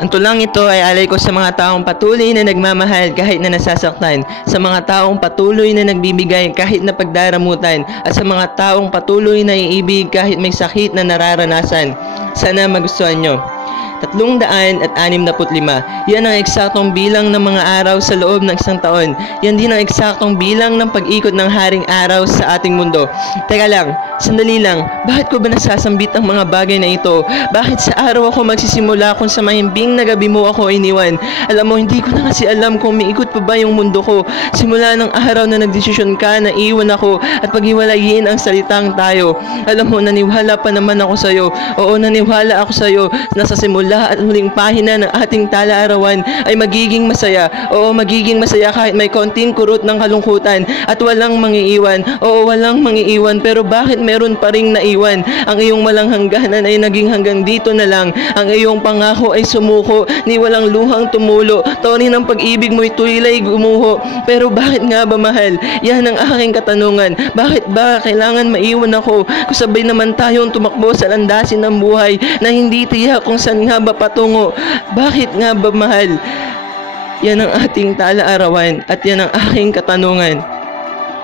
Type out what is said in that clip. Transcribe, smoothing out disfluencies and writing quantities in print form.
Ang tulang ito ay alay ko sa mga taong patuloy na nagmamahal kahit na nasasaktan, sa mga taong patuloy na nagbibigay kahit na pagdaramutan, at sa mga taong patuloy na iibig kahit may sakit na nararanasan. Sana magustuhan nyo. 365. Yan ang eksaktong bilang ng mga araw sa loob ng isang taon. Yan din ang eksaktong bilang ng pag-ikot ng haring araw sa ating mundo. Teka lang, sandali lang. Bakit ko ba nasasambit ang mga bagay na ito? Bakit sa araw ako magsisimula kung sa mahimbing na gabi mo ako iniwan? Alam mo, hindi ko na kasi alam kung may ikot pa ba yung mundo ko. Simula ng araw na nagdesisyon ka na iwan ako at paghiwalayin ang salitang tayo. Alam mo, naniwala pa naman ako sa'yo. Oo, naniwala ako sa'yo na sa simula at huling pahina ng ating tala-arawan ay magiging masaya. Oo, magiging masaya kahit may konting kurot ng kalungkutan at walang mangiiwan. Oo, walang mangiiwan, pero bakit meron pa ring naiwan? Ang iyong walang hangganan ay naging hanggang dito na lang. Ang iyong pangako ay sumuko, ni walang luhang tumulo. Tori ng pag-ibig mo'y tulay gumuho. Pero bakit nga ba, mahal? Yan ang aking katanungan. Bakit ba kailangan maiwan ako? Kusabay naman tayong tumakbo sa landasin ng buhay na hindi tiyak kung saan nga ba patungo? Bakit nga ba, mahal? Yan ang ating tala-arawan at yan ang aking katanungan.